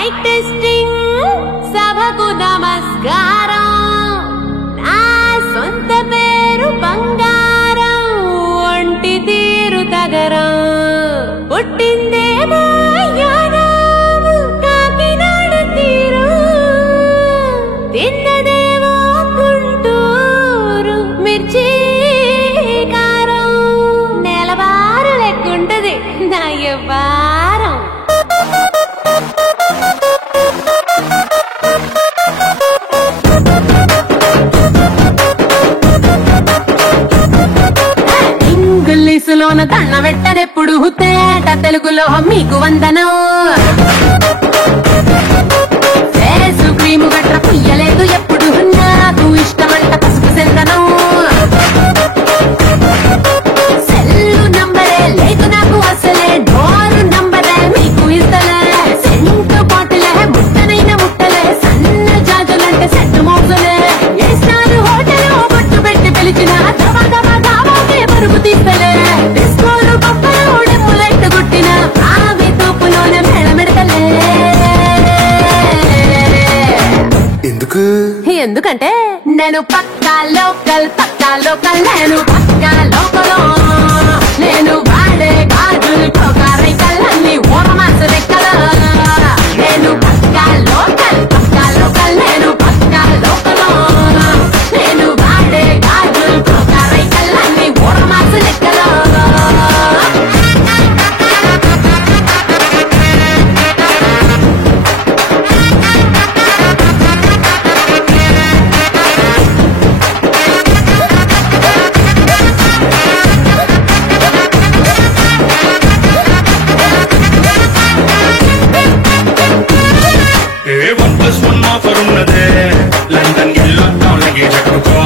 mic testing సభకు నమస్కారం నా సొంత పేరు బంగారం ఒంటి తీరు తగరం పుట్టిందేమో యాదవ్ కాకినాడ తీరు తిన్నదేమో గుంటూరు మిర్చి కారం నెలవారు లెక్కుంటది నా యవ్వారం ఇంగ్లీషులోన దండ పెట్టనెప్పుడు తేట తెలుగులో మీకు వందనం ఫేసు క్రీము గట్ర పుయ్యలేదు ఎప్పుడు నాకు ఇష్టమంట పసుపు సెందనం సెల్లు నంబరే లేదు నాకు అసలే డోరు నంబరే మీకు ఇస్తలే సెంటు బాటిలే ముట్టనైన ముట్టలే సన్న జాజులంటే సెట్టు మోజులే ఏ స్టార్ హోటల్ బొట్టు పెట్టి పిలిచిన దవా దవా దావాకే పరుగు తీస్తలే డిస్కోలు పక్కన డెమ్ములెట్టు గుట్టిన ఆవి తోపులోనే మేళమెడతలే ఎందుకంటే నేను పక్కా లోకల్ నేను పక్కా లోకల్ నేను వాడే గాజులు కోకారైకల్లన్నీ ఓరమాస లెక్కల నేను పక్కా లోకల్ నేను పక్కా లోకల్ నేను వాడే గాజులు కోకారైకల్లన్నీ ఓరమాస లెక్కల లండన్ ఎల్లొద్దాంలకి చెప్పుకో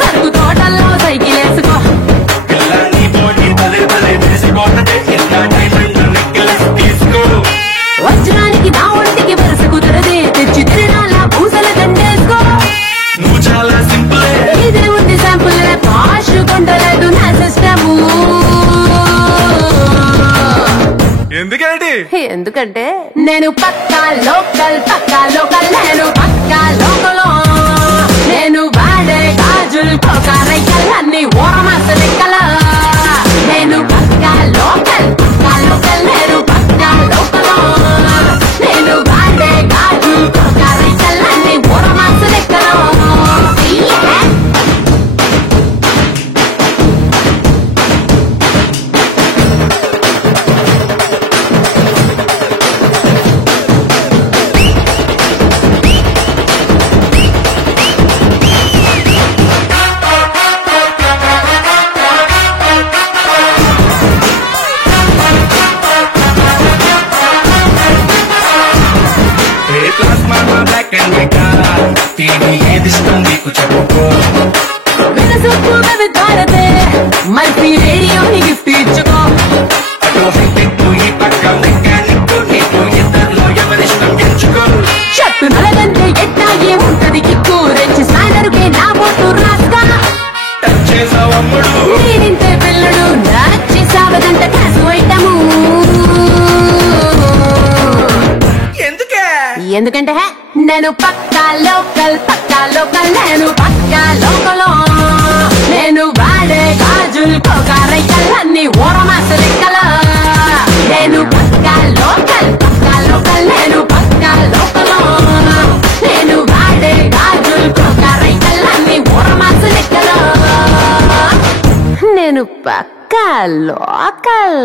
సరుకు తోటల్లో సైకిల్ వేసుకో పిల్ల నీ బోడి తలే తలే వేసిపోతే ఇలా డైమండ్ నెక్లెస్ తీసుకో వజ్రానికి నా ఒంటికి వరుస కుదరదే తెచ్చి తిరణాల పూసల దండేసుకో నువ్వు చాలా సింపుల్ ఇదే ఉంది శాంపుల్ పాష్ కొండలేదు నా సిస్టము ఎందుకంటే నేను పక్కా లోకల్ నేను పక్కా లోకల్ నేను వాడే గాజులు కోకారైకల్లన్నీ ఓరమాస లెక్కల నేను పక్కా లోకల్ నేను పక్కా లోకల్ నేను వాడే గాజులు కోకారైకల్లన్నీ ఓరమాస లెక్కల నీకు చెప్పుకో వినసొప్పు విధారతే మల్టీ రేడియోని గిఫ్ట్ ఇచ్చుకో అటు హైటెక్ ఈ పక్క మెకానిక్ నీకు ఇద్దరిలో ఎవరిష్టం ఎంచుకో షట్టు నలగంటే ఎట్టాగే ఉంటది కిక్కు రెచ్చి స్నానరుకే నా బొట్టు రాస్తా టచ్ చేసావు అమ్ముడు నేనింతే పిల్లడు నచ్చి సావదంట కాసు ఐటము ఎందుకంటే నేను పక్కా లోకల్ నేను పక్కా లోకల్ నేను వాడే గాజులు కోకారైకల్లన్నీ ఓరమాస లెక్కల నేను పక్కా లోకల్ నేను పక్కా లోకల్ నేను వాడే గాజులు కోకారైకల్లన్నీ ఓరమాస లెక్కల నేను పక్కా లోకల్